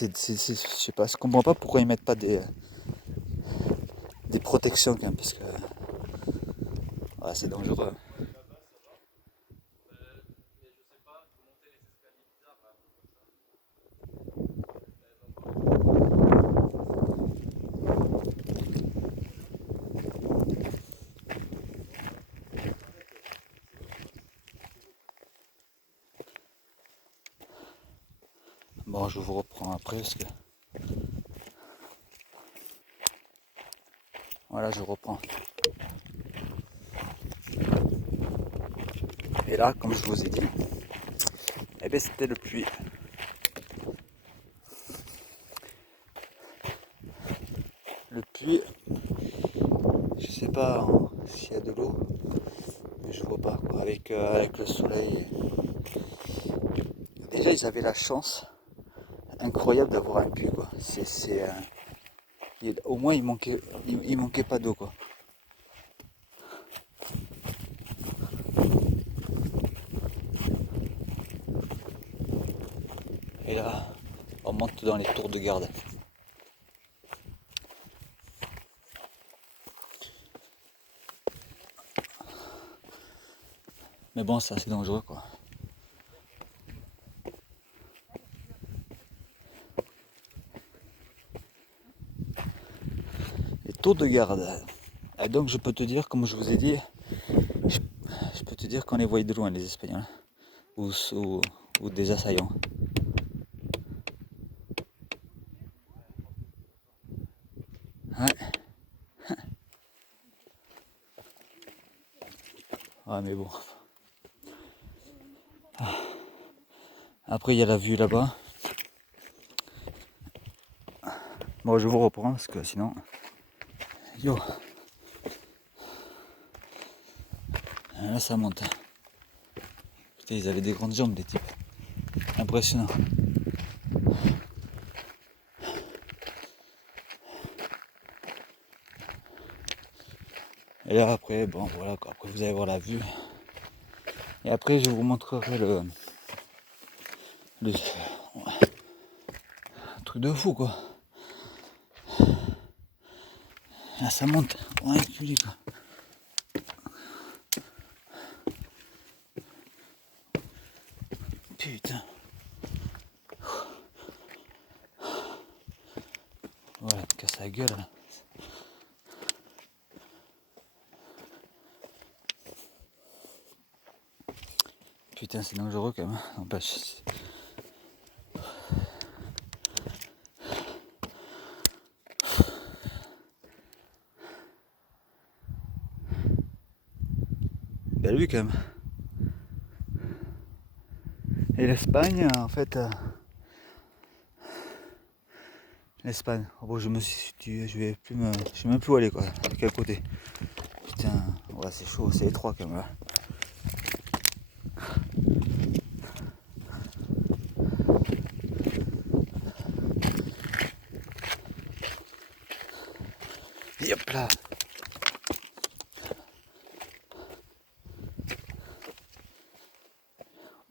je sais pas, je comprends pas pourquoi ils mettent pas des protections quand même, parce que ouais, c'est dangereux. Bon, je vous reprends après parce que voilà, je reprends. Et là, comme je vous ai dit, eh bien, c'était le puits. Le puits, je sais pas s'il y a de l'eau, mais je vois pas quoi. Avec le soleil. Déjà, ils avaient la chance incroyable d'avoir un puits quoi. Au moins, il manquait pas d'eau quoi. Et là, on monte dans les tours de garde. Mais bon, c'est assez dangereux quoi. Les tours de garde. Et donc je peux te dire, comme je vous ai dit, je peux te dire qu'on les voit de loin les Espagnols. Ou des assaillants. Ouais. Ouais mais bon. Après il y a la vue là-bas. Bon je vous reprends parce que sinon. Yo. Là ça monte. Putain ils avaient des grandes jambes des types. Impressionnant. Et là après, bon voilà quoi. Après vous allez voir la vue. Et après je vous montrerai le truc de fou quoi. Là ça monte. Ouais tu dis quoi. Putain. Voilà, casse la gueule là. Putain c'est dangereux quand même. N'empêche. Belle vue quand même. Et l'Espagne en fait. L'Espagne. Oh bon, je me suis situé, je sais même plus où aller quoi. De quel côté. Putain, ouais, c'est chaud, c'est étroit quand même là. Et hop là.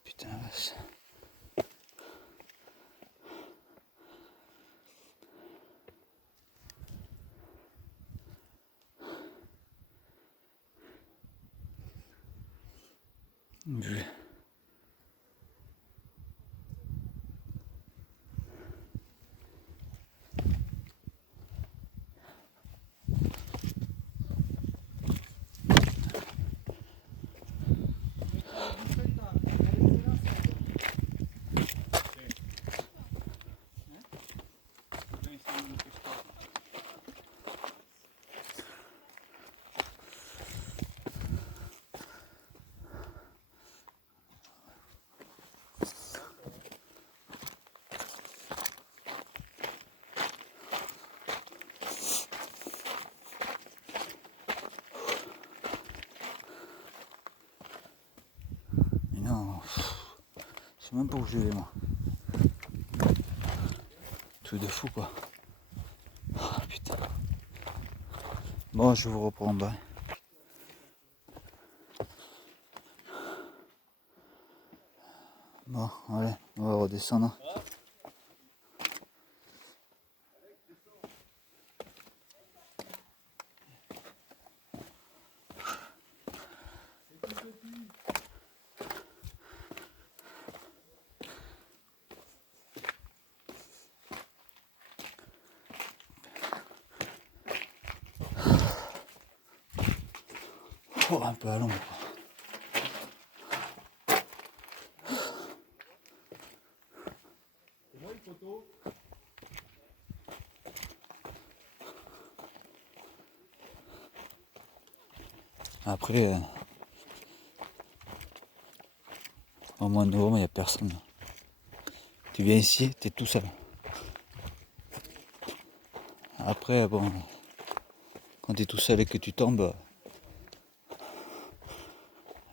Putain, vache. Une vue. Mais non, je sais même pas où je vais moi. Tout de fou quoi. Oh, putain. Bon, je vous reprends en bas. Bon, allez, on va redescendre. Oh, un peu à l'ombre. Après, au mois de novembre, il n'y a personne. Tu viens ici, tu es tout seul. Après, bon, quand tu es tout seul et que tu tombes,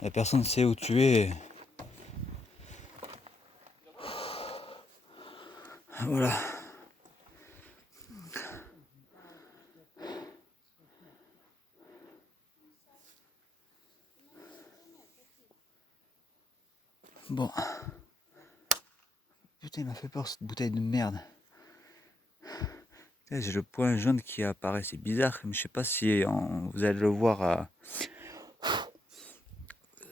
la personne ne sait où tu es. Voilà. Bon. Putain, il m'a fait peur cette bouteille de merde. J'ai le point jaune qui apparaît, c'est bizarre. Mais je sais pas si vous allez le voir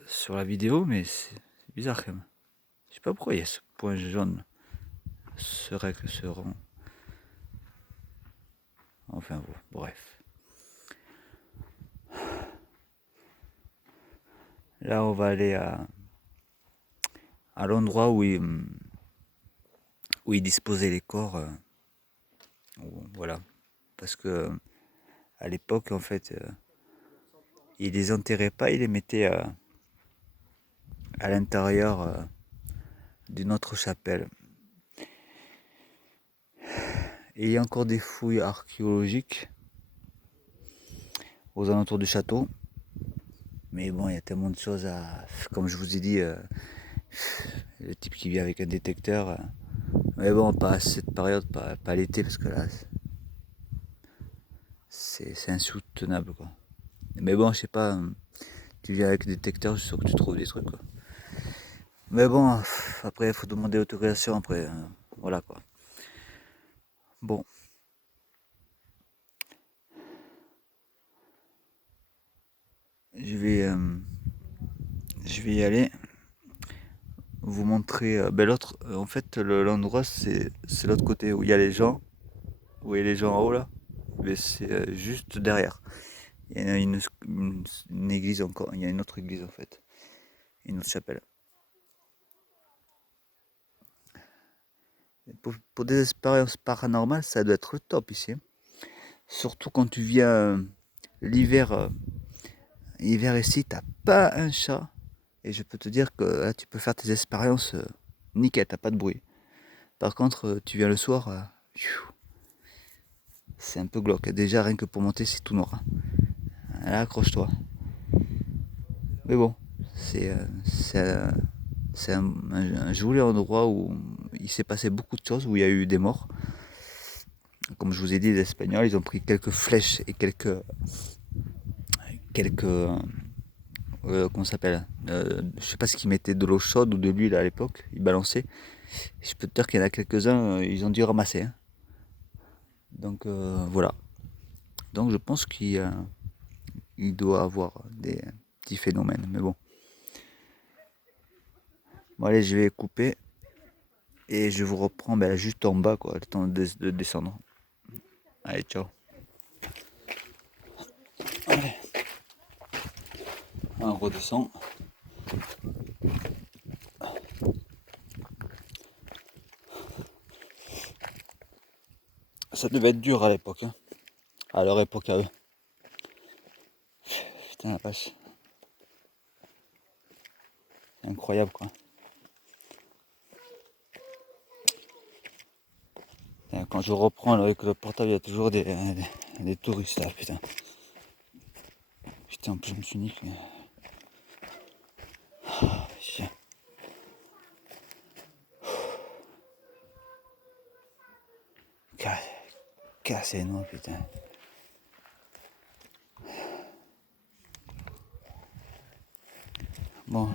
sur la vidéo, mais c'est bizarre quand même. Je sais pas pourquoi il y a ce point jaune. Ce règle, ce rond. Enfin, bref. Là, on va aller à l'endroit où il disposait les corps. Voilà. Parce que à l'époque, en fait, il les enterrait pas, il les mettait à l'intérieur d'une autre chapelle. Et il y a encore des fouilles archéologiques aux alentours du château. Mais bon, il y a tellement de choses à... Comme je vous ai dit, le type qui vient avec un détecteur. Mais bon, pas à cette période, pas l'été, parce que là, c'est insoutenable, quoi. Mais bon, je sais pas, tu viens avec un détecteur, je suis sûr que tu trouves des trucs, quoi. Mais bon, après, il faut demander autorisation, après, voilà, quoi. Bon. Je vais y aller. Vous montrer l'autre, en fait, l'endroit, c'est l'autre côté, où il y a les gens. Vous voyez les gens en haut, là? Mais c'est juste derrière. Il y a une église encore, il y a une autre église, en fait. Une autre chapelle. Pour des expériences paranormales, ça doit être le top ici. Surtout quand tu viens l'hiver. Hiver ici, t'as pas un chat. Et je peux te dire que là, tu peux faire tes expériences nickel, t'as pas de bruit. Par contre, tu viens le soir, c'est un peu glauque. Déjà, rien que pour monter, c'est tout noir. Là, accroche-toi. Mais bon, c'est un joli endroit où il s'est passé beaucoup de choses, où il y a eu des morts. Comme je vous ai dit, les Espagnols, ils ont pris quelques flèches et quelques comment ça s'appelle, je sais pas ce qu'ils mettaient, de l'eau chaude ou de l'huile à l'époque, ils balançaient. Je peux te dire qu'il y en a quelques-uns, ils ont dû ramasser, hein. Donc voilà. Donc je pense qu'il doit avoir des petits phénomènes, mais bon. Bon allez, je vais couper et je vous reprends juste en bas, quoi, le temps de descendre. Allez, ciao. Allez. On redescend. Ça devait être dur à l'époque, hein. À leur époque à eux. Putain la vache. C'est incroyable, quoi. Et quand je reprends avec le portable, il y a toujours des touristes là, putain. Putain, en plus je me suis niqué. Cassez-nous, putain. Bon.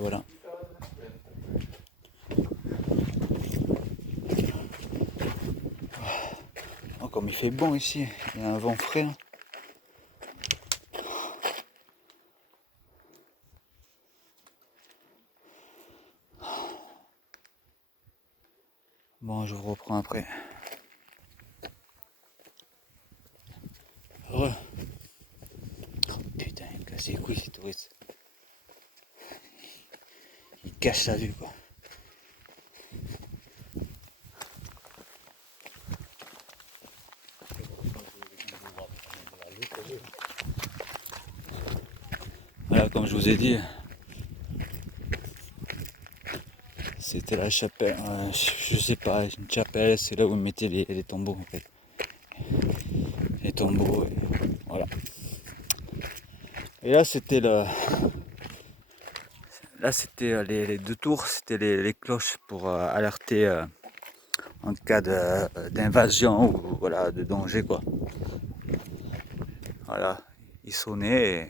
voilà. Oh, comme il fait bon ici, il y a un vent frais là. Bon, je vous reprends après. Ouais. Oh, putain, il me casse les couilles ces touristes. Il cache la vue quoi. Voilà, comme je vous ai dit, c'était la chapelle. Je sais pas, une chapelle, c'est là où ils mettaient les tombeaux en fait. Les tombeaux, et voilà. Et là c'était les deux tours, c'était les cloches pour alerter en cas d'invasion ou voilà, de danger quoi. Voilà, ils sonnaient et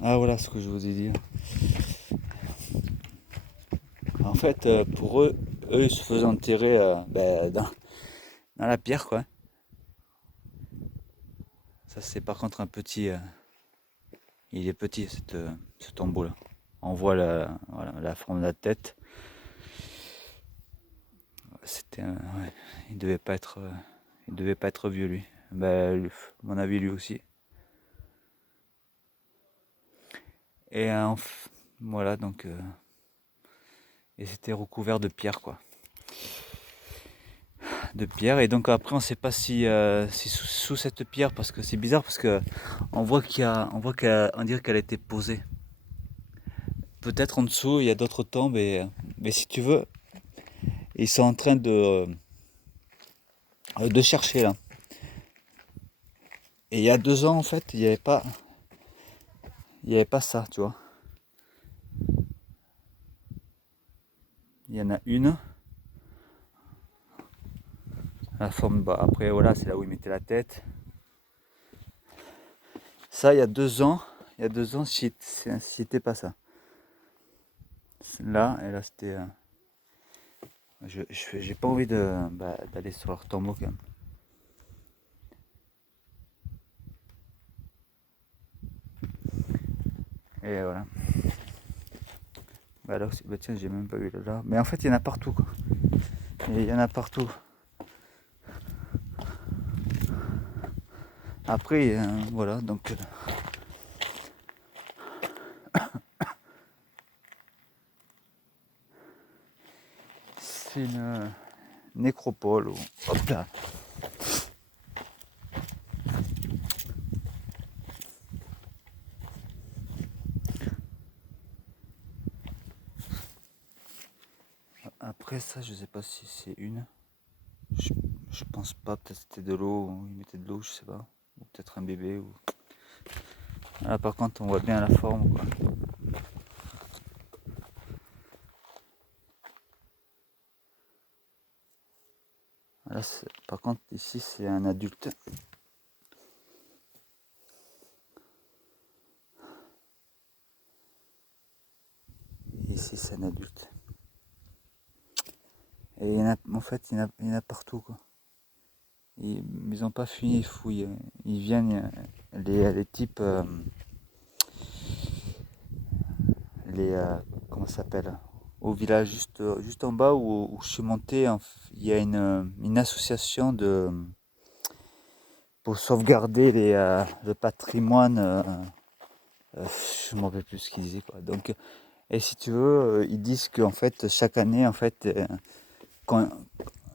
ah voilà ce que je vous ai dit. En fait, pour eux, ils se faisaient enterrer dans la pierre quoi. Ça c'est par contre un petit, il est petit ce tombeau là. On voit voilà, la forme de la tête. C'était, ouais, il devait pas être vieux lui. À mon avis lui aussi. Et voilà donc et c'était recouvert de pierre quoi. De pierre et donc après on sait pas si sous cette pierre parce que c'est bizarre parce que on voit on dirait qu'elle a été posée. Peut-être en dessous il y a d'autres tombes mais si tu veux ils sont en train de chercher là. Et il y a 2 ans en fait il y avait pas ça tu vois. Il y en a une. La forme bas. Après voilà c'est là où ils mettaient la tête. Ça il y a 2 ans. Il y a 2 ans c'était pas ça. Là et là c'était. J'ai pas envie d'aller sur leur tombeau quand même. Et voilà. Bah là aussi, bah tiens, j'ai même pas vu là. Mais en fait, il y en a partout quoi. Et il y en a partout. Après, voilà, donc. C'est une nécropole. Hop là. Après ça, je sais pas si c'est une. Je pense pas, peut-être c'était de l'eau, ils mettaient de l'eau, je sais pas. Ou peut-être un bébé. Ou... Là par contre on voit bien la forme quoi. Là, par contre ici c'est un adulte. Ici c'est un adulte. Et en fait il y en a partout quoi. Ils n'ont pas fini les fouilles. Ils viennent, les types, comment ça s'appelle, au village juste en bas où je suis monté, il y a une association pour sauvegarder le patrimoine. Je ne me rappelle plus ce qu'ils disaient quoi. Donc, et si tu veux, ils disent qu'en fait chaque année, en fait,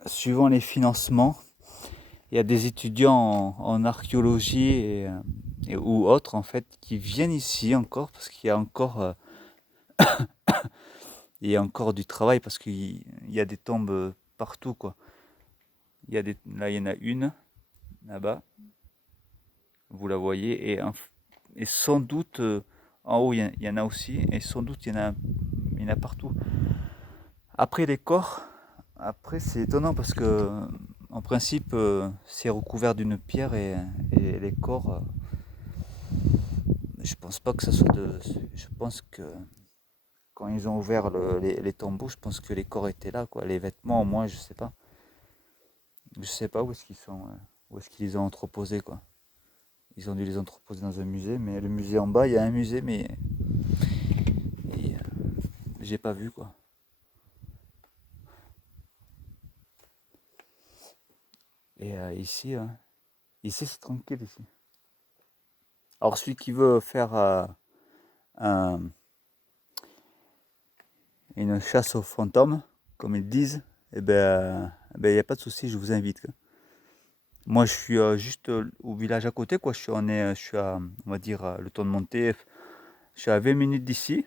suivant les financements, il y a des étudiants en archéologie ou autres en fait qui viennent ici encore parce qu'il y a encore du travail parce qu'il y a des tombes partout, quoi. Il y a là, il y en a une, là-bas. Vous la voyez. Et sans doute, en haut, il y en a aussi. Et sans doute, il y en a partout. Après, les corps, après, c'est étonnant parce que, en principe, c'est recouvert d'une pierre et les corps, je pense pas que ça soit de. Je pense que quand ils ont ouvert les tombeaux, je pense que les corps étaient là, quoi. Les vêtements, au moins, je sais pas. Je sais pas où est-ce qu'ils sont, où est-ce qu'ils les ont entreposés, quoi. Ils ont dû les entreposer dans un musée, mais le musée en bas, il y a un musée, mais j'ai pas vu, quoi. Et ici, ici c'est tranquille ici. Alors celui qui veut faire une chasse aux fantômes, comme ils disent, eh ben, il n'y a pas de souci, je vous invite, quoi. Moi, je suis juste au village à côté, quoi. Je suis à, on va dire, le temps de monter, je suis à 20 minutes d'ici.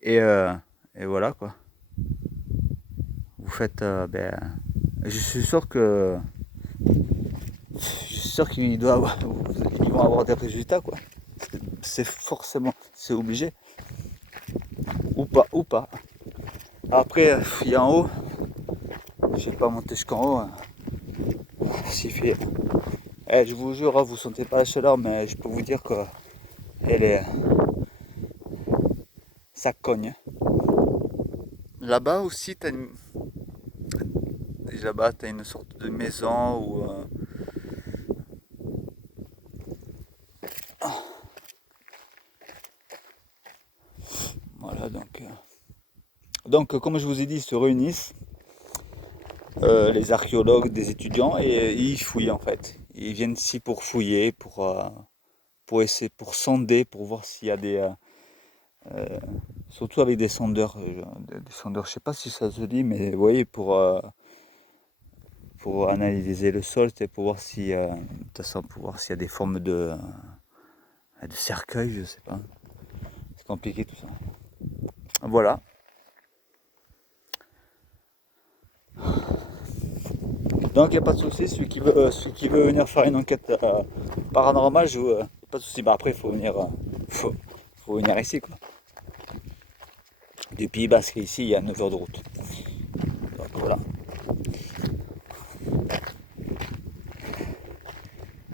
Et, euh, et voilà, quoi. Vous faites, je suis sûr que, je suis sûr qu'ils ils vont avoir des résultats, quoi. C'est forcément, c'est obligé. Ou pas, ou pas. Après, il y a en haut, je vais pas monter jusqu'en haut, hein. S'il fait, je vous jure, vous sentez pas la chaleur, mais je peux vous dire que elle est, ça cogne. Là-bas aussi, là-bas, t'as une sorte de maison où, voilà, donc, comme je vous ai dit, ils se réunissent, les archéologues, des étudiants, et ils fouillent en fait. Ils viennent ici pour fouiller, pour essayer, pour sonder, pour voir s'il y a surtout avec des sondeurs, des sondeurs, je sais pas si ça se dit, mais vous voyez, pour analyser le sol, c'est pour voir si, de toute façon, pour voir s'il y a des formes de cercueil, je sais pas. C'est compliqué tout ça. Voilà. Donc il n'y a pas de souci, celui qui veut venir faire une enquête paranormale, pas de souci. Bah après faut venir ici, quoi. Du Pays Basque ici, il y a 9 heures de route. Donc voilà.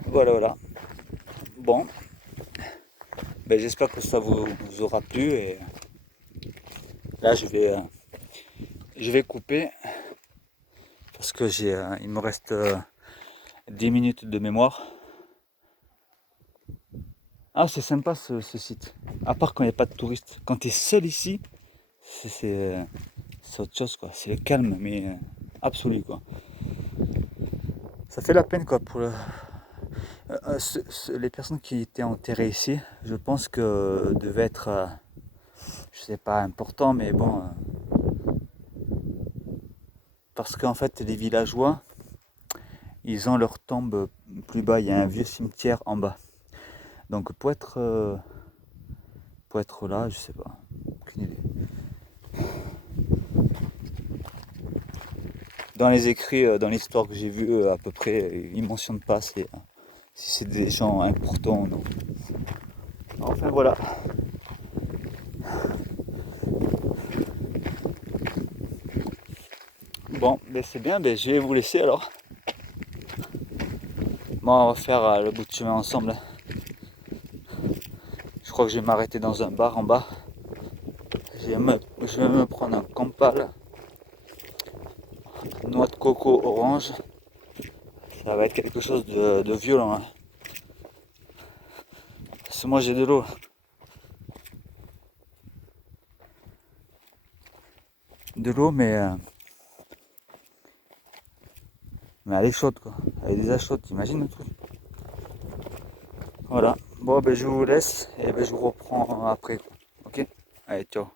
Voilà, voilà. Bon, ben, j'espère que ça vous aura plu et là je vais couper parce que il me reste 10 minutes de mémoire. Ah, c'est sympa ce site. À part quand il n'y a pas de touristes. Quand tu es seul ici, c'est autre chose, quoi. C'est le calme, mais absolu, quoi. Ça fait la peine, quoi, pour les personnes qui étaient enterrées ici. Je pense que devait être, je sais pas, important, mais bon, parce qu'en fait, les villageois, ils ont leur tombe plus bas. Il y a un vieux cimetière en bas. Donc pour être là, je sais pas, aucune idée. Dans les écrits, dans l'histoire que j'ai vue, à peu près, ils mentionnent pas si c'est des gens importants ou non. Enfin voilà. Bon, ben c'est bien, ben je vais vous laisser alors. Bon, on va faire le bout de chemin ensemble. Je crois que je vais m'arrêter dans un bar en bas. Je vais me prendre un Campal, noix de coco orange. Ça va être quelque chose de violent, hein. Parce que moi j'ai de l'eau. De l'eau, mais elle est chaude, quoi. Elle est déjà chaude, t'imagines le truc? Voilà. Bon, ben je vous laisse et ben je vous reprends après, quoi. Ok? Allez, ciao.